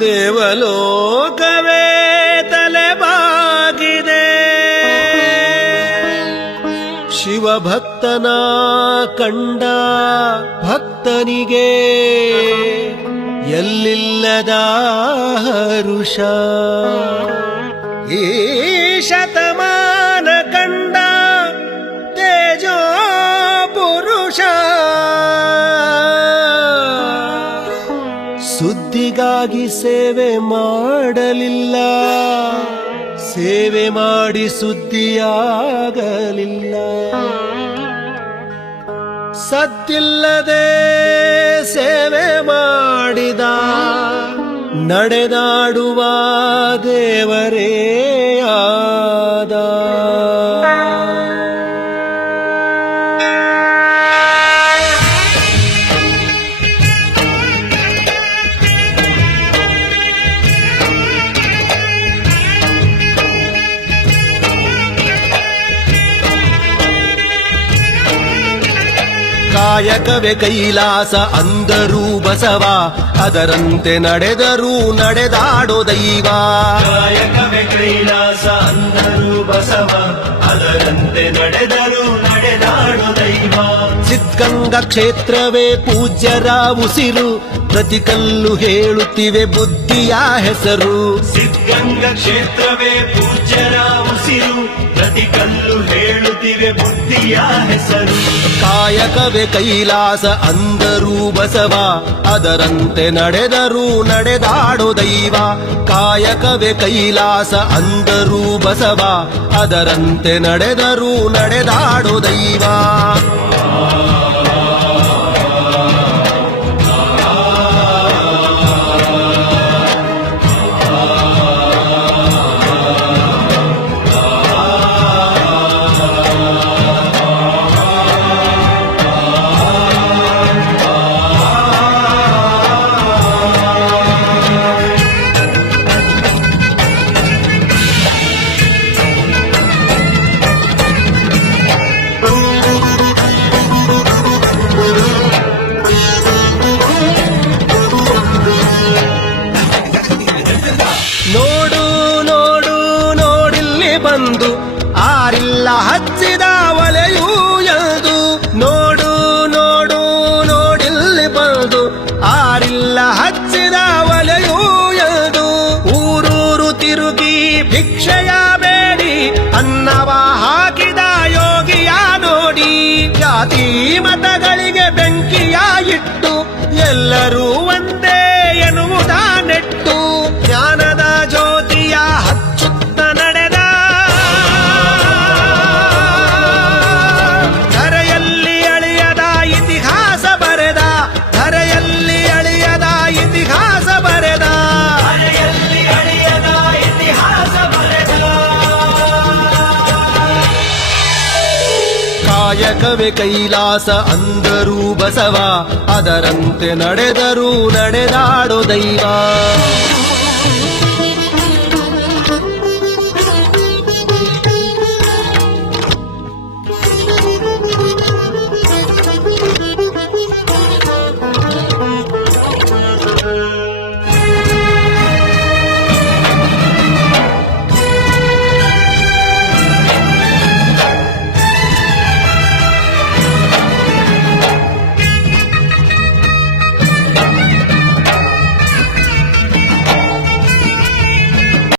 ದೇವಲೋಕವೇ ತಲೆಬಾಗಿದೆ. ಶಿವಭಕ್ತನ ಕಂಡ ಭಕ್ತನಿಗೆ ಎಲ್ಲಿಲ್ಲದ ಹರುಷ. ಈ ಶತಮಾನ ಕಂಡ ತೇಜೋ ಪುರುಷ ಸುದ್ದಿಗಾಗಿ ಸೇವೆ ಮಾಡಲಿಲ್ಲ, ಸೇವೆ ಮಾಡಿ ಸುದ್ದಿಯಾಗಲಿಲ್ಲ. ಸದ್ದಿಲ್ಲದೆ ಸೇವೆ ಮಾಡಿದ ನಡೆದಾಡುವ ದೇವರೇ ಆದ. ಕಾಯಕವೇ ಕೈಲಾಸ ಅಂದರೂ ಬಸವ, ಅದರಂತೆ ನಡೆದರೂ ನಡೆದಾಡೋ ದೈವ. ಕಾಯಕವೇ ಕೈಲಾಸ ಅಂದರೂ ಬಸವ, ಅದರಂತೆ ನಡೆದರೂ ನಡೆದಾಡೋ ದೈವ. ಸಿದ್ಧಗಂಗಾ ಕ್ಷೇತ್ರವೇ ಪೂಜ್ಯರ ಉಸಿರು, ಪ್ರತಿ ಕಲ್ಲು ಹೇಳುತ್ತಿವೆ ಬುದ್ಧಿಯ ಹೆಸರು. ಸಿದ್ಧಗಂಗಾ ಕ್ಷೇತ್ರವೇ ಪೂಜ್ಯರ ಉಸಿರು, ಪ್ರತಿ ಕಲ್ಲು ಹೇಳುತ್ತಿವೆ ಬುದ್ಧಿಯ ಹೆಸರು. ಕಾಯಕವೇ ಕೈಲಾಸ ಅಂದರೂ ಬಸವ, ಅದರಂತೆ ನಡೆದರೂ ನಡೆದಾಡೋ ದೈವ. ಕಾಯಕವೇ ಕೈಲಾಸ ಅಂದರೂ ಬಸವ, ಅದರಂತೆ ನಡೆದರೂ ನಡೆದಾಡೋ ದೈವ. ನೋಡು ನೋಡು ನೋಡಿಲ್ಲಿ ಬಂದು ಆರಿಲ್ಲ ಹಚ್ಚಿದ ಒಲೆಯೂ ಎಂದು. ನೋಡು ನೋಡು ನೋಡಿಲ್ಲಿ ಬಂದು ಆರಿಲ್ಲ ಹಚ್ಚಿದ ಒಲೆಯೂ ಎಂದು. ಊರೂರು ತಿರುಗಿ ಭಿಕ್ಷೆಯ ಬೇಡಿ ಅನ್ನವ ಹಾಕಿದ ಯೋಗಿಯ ನೋಡಿ. ಜಾತಿ ಮತಗಳಿಗೆ ಬೆಂಕಿಯ ಇಟ್ಟು ಎಲ್ಲರೂ ಒಂದೇ ಎನ್ನುವುದ ನೆಟ್ಟು ಜ್ಞಾನದ ಜ್ಯೋತಿಯ ಹಚ್ಚುತ್ತ ನಡೆದ. ಧರೆಯಲ್ಲಿ ಅಳಿಯದ ಇತಿಹಾಸ ಬರೆದ, ಧರೆಯಲ್ಲಿ ಅಳಿಯದ ಇತಿಹಾಸ ಬರೆದ, ಧರೆಯಲ್ಲಿ ಅಳಿಯದ ಇತಿಹಾಸ ಬರೆದ. ಕಾಯಕವೇ ಕೈಲಾಸ ಅಂದರೂ ಬಸವ, ಅದರಂತೆ ನಡೆದರೂ ನಡೆದಾಡೋ ದೈವ.